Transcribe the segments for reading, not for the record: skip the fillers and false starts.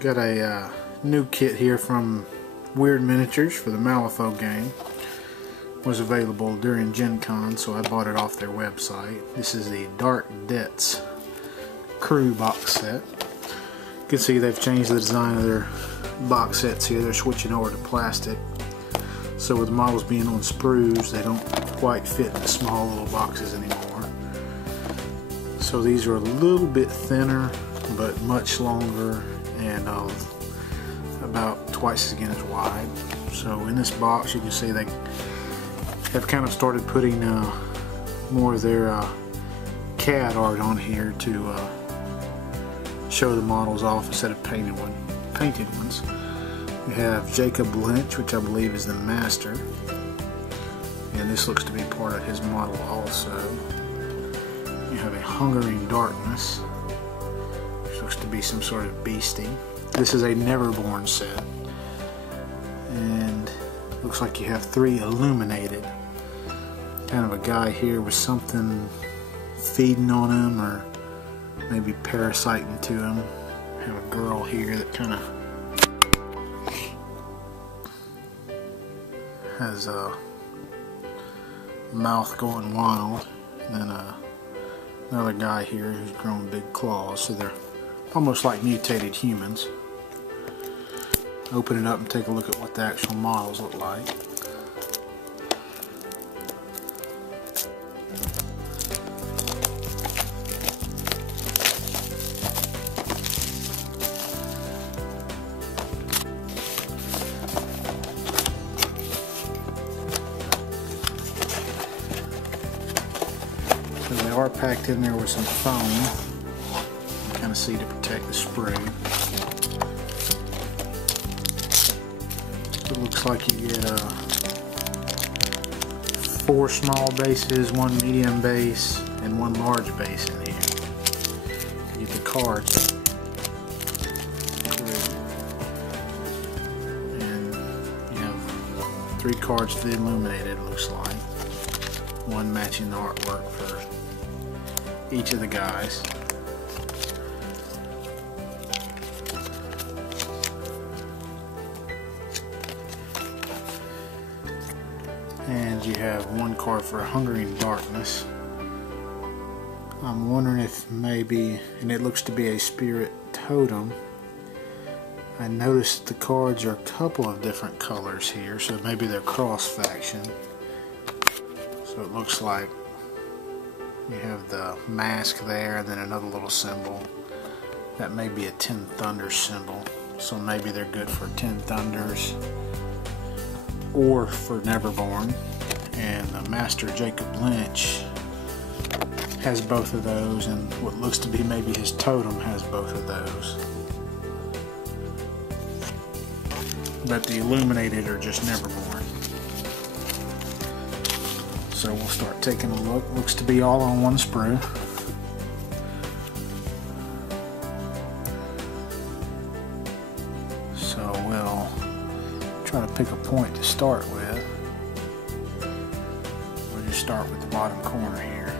Got a new kit here from Weird Miniatures for the Malifaux game. Was available during Gen Con, so I bought it off their website. This is the Dark Debts crew box set. You can see they've changed the design of their box sets here. They're switching over to plastic. So with the models being on sprues, they don't quite fit in the small little boxes anymore. So these are a little bit thinner, but much longer and about twice again as wide. So in this box you can see they have kind of started putting more of their CAD art on here to show the models off instead of painted ones. We have Jacob Lynch, which I believe is the master, and this looks to be part of his model also. You have a Hungering Darkness, which looks to be some sort of beastie. This is a Neverborn set, and looks like you have 3 illuminated. Kind of a guy here with something feeding on him or maybe parasiting to him. Have a girl here that kind of has a mouth going wild, and then another guy here who's grown big claws, so they're almost like mutated humans. Open it up and take a look at what the actual models look like. So they are packed in there with some foam, you kind of see, to protect the spray. It looks like you get 4 small bases, 1 medium base, and 1 large base in here. You get the cards, and you have 3 cards to the illuminated, it looks like. 1 matching the artwork for each of the guys. And you have 1 card for Hungering Darkness. I'm wondering if maybe, and it looks to be a spirit totem. I noticed the cards are a couple of different colors here, so maybe they're cross faction. So it looks like you have the mask there and then another little symbol. That may be a 10 Thunders symbol, so maybe they're good for 10 Thunders or for Neverborn. And the Master Jacob Lynch has both of those, and what looks to be maybe his totem has both of those. But the illuminated are just Neverborn. So we'll start taking a look. Looks to be all on 1 sprue. So we'll try to pick a point to start with. We'll just start with the bottom corner here.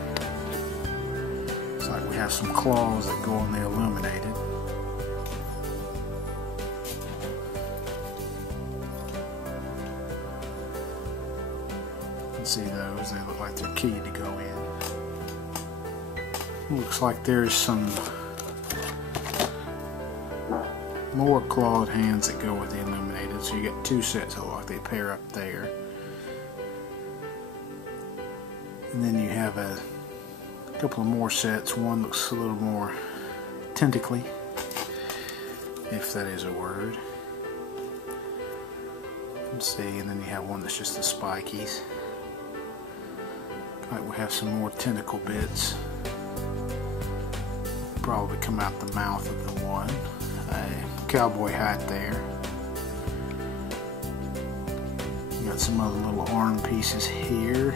Looks like we have some claws that go on the illuminated. See those, they look like they're keyed to go in. Looks like there's some more clawed hands that go with the illuminated, so you get 2 sets that look like they pair up there. And then you have a couple of more sets. One looks a little more tentacly, if that is a word. Let's see, and then you have one that's just the spikies. Like we have some more tentacle bits. Probably come out the mouth of the one. A cowboy hat there. You got some other little arm pieces here.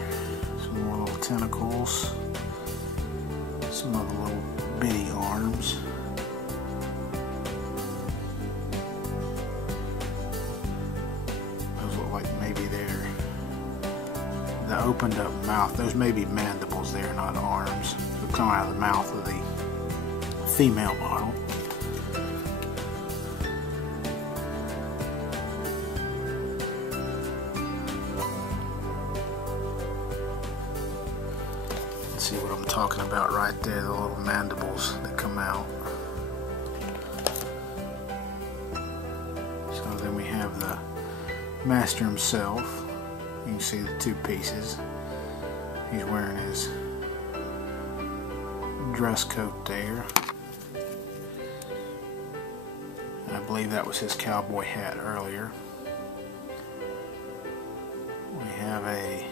Some more little tentacles. Some other little bitty arms. Those look like maybe they're the opened up mouth. Those may be mandibles there, not arms. They'll come out of the mouth of the female model. talking about right there, the little mandibles that come out. So then we have the master himself. You can see the two pieces. He's wearing his dress coat there. I believe that was his cowboy hat earlier. We have a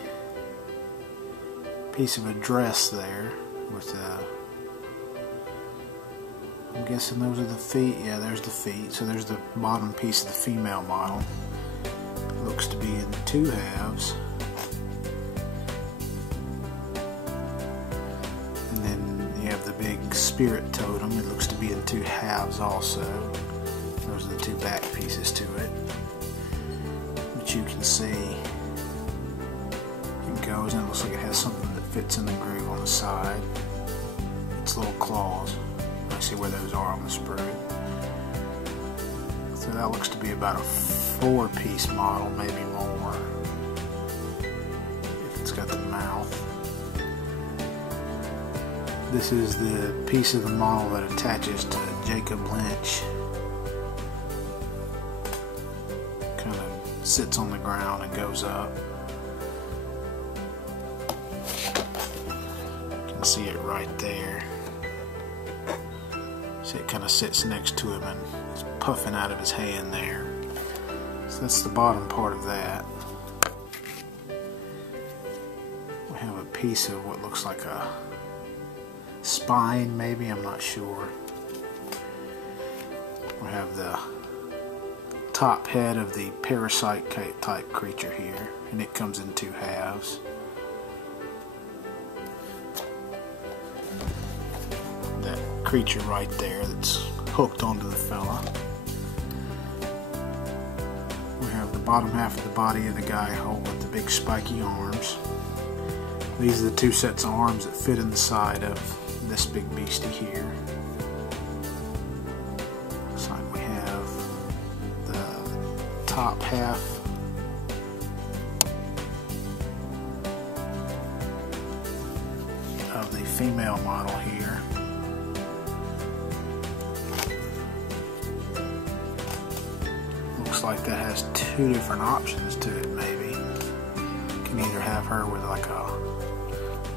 piece of a dress there with I'm guessing those are the feet. Yeah, there's the feet. So there's the bottom piece of the female model. It looks to be in two halves. And then you have the big spirit totem. It looks to be in two halves also. Those are the two back pieces to it. But you can see it goes, and it looks like it has something that fits in the groove on the side. Its little claws. I see where those are on the sprue. So that looks to be about a 4-piece model, maybe more. If it's got the mouth. This is the piece of the model that attaches to Jacob Lynch. Kind of sits on the ground and goes up. You can see it right there. See, it kind of sits next to him and it's puffing out of his hand there. So that's the bottom part of that. We have a piece of what looks like a spine, maybe, I'm not sure. We have the top head of the parasite type creature here, and it comes in two halves. That creature right there that's hooked onto the fella. We have the bottom half of the body of the guy with the big spiky arms. These are the two sets of arms that fit in the side of this big beastie here. Looks like we have the top half of the female model here. Looks like that has two different options to it, maybe. You can either have her with like a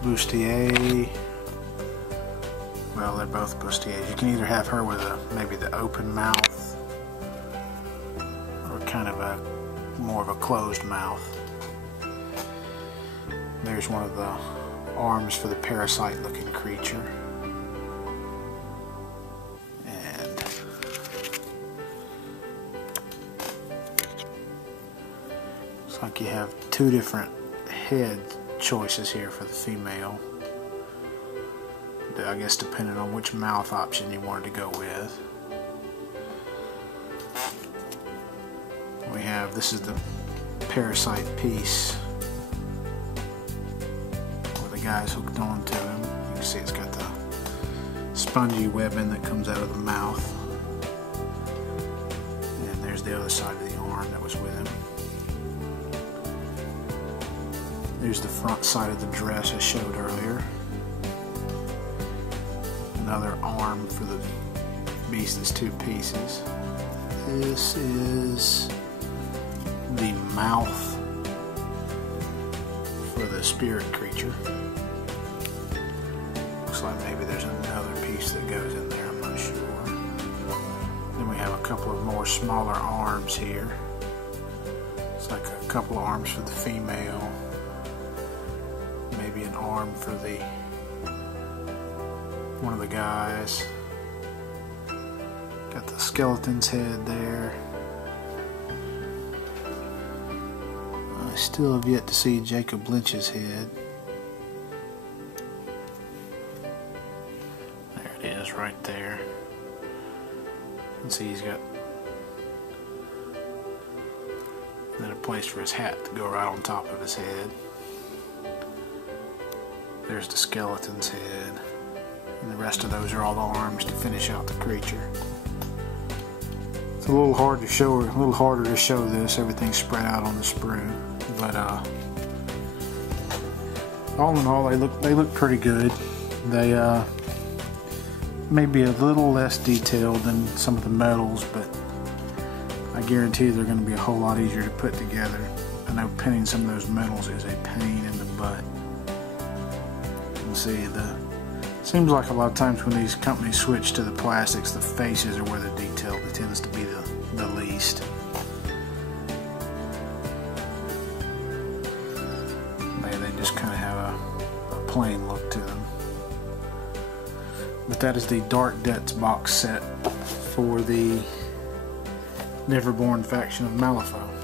bustier. Well, they're both bustiers. You can either have her with maybe the open mouth or kind of a more of a closed mouth. There's one of the arms for the parasite looking creature. And looks like you have two different head choices here for the female. I guess depending on which mouth option you wanted to go with. We have, this is the parasite piece where the guy's hooked onto him. You can see it's got the spongy webbing that comes out of the mouth. And there's the other side of the arm that was with him. There's the front side of the dress I showed earlier. Another arm for the beast that's two pieces. This is the mouth for the spirit creature. Looks like maybe there's another piece that goes in there, I'm not sure. Then we have a couple of more smaller arms here. It's like a couple of arms for the female. Maybe an arm for the one of the guys. Got the skeleton's head there. I still have yet to see Jacob Lynch's head. There it is right there. You can see he's got then a place for his hat to go right on top of his head. There's the skeleton's head. And the rest of those are all the arms to finish out the creature. It's a little hard to show, a little harder to show this. Everything's spread out on the sprue, but all in all, they look pretty good. They may be a little less detailed than some of the medals, but I guarantee they're going to be a whole lot easier to put together. I know pinning some of those medals is a pain in the butt. You can see seems like a lot of times when these companies switch to the plastics, the faces are where the detail tends to be the least. They just kind of have a plain look to them. But that is the Dark Debts box set for the Neverborn faction of Malifaux.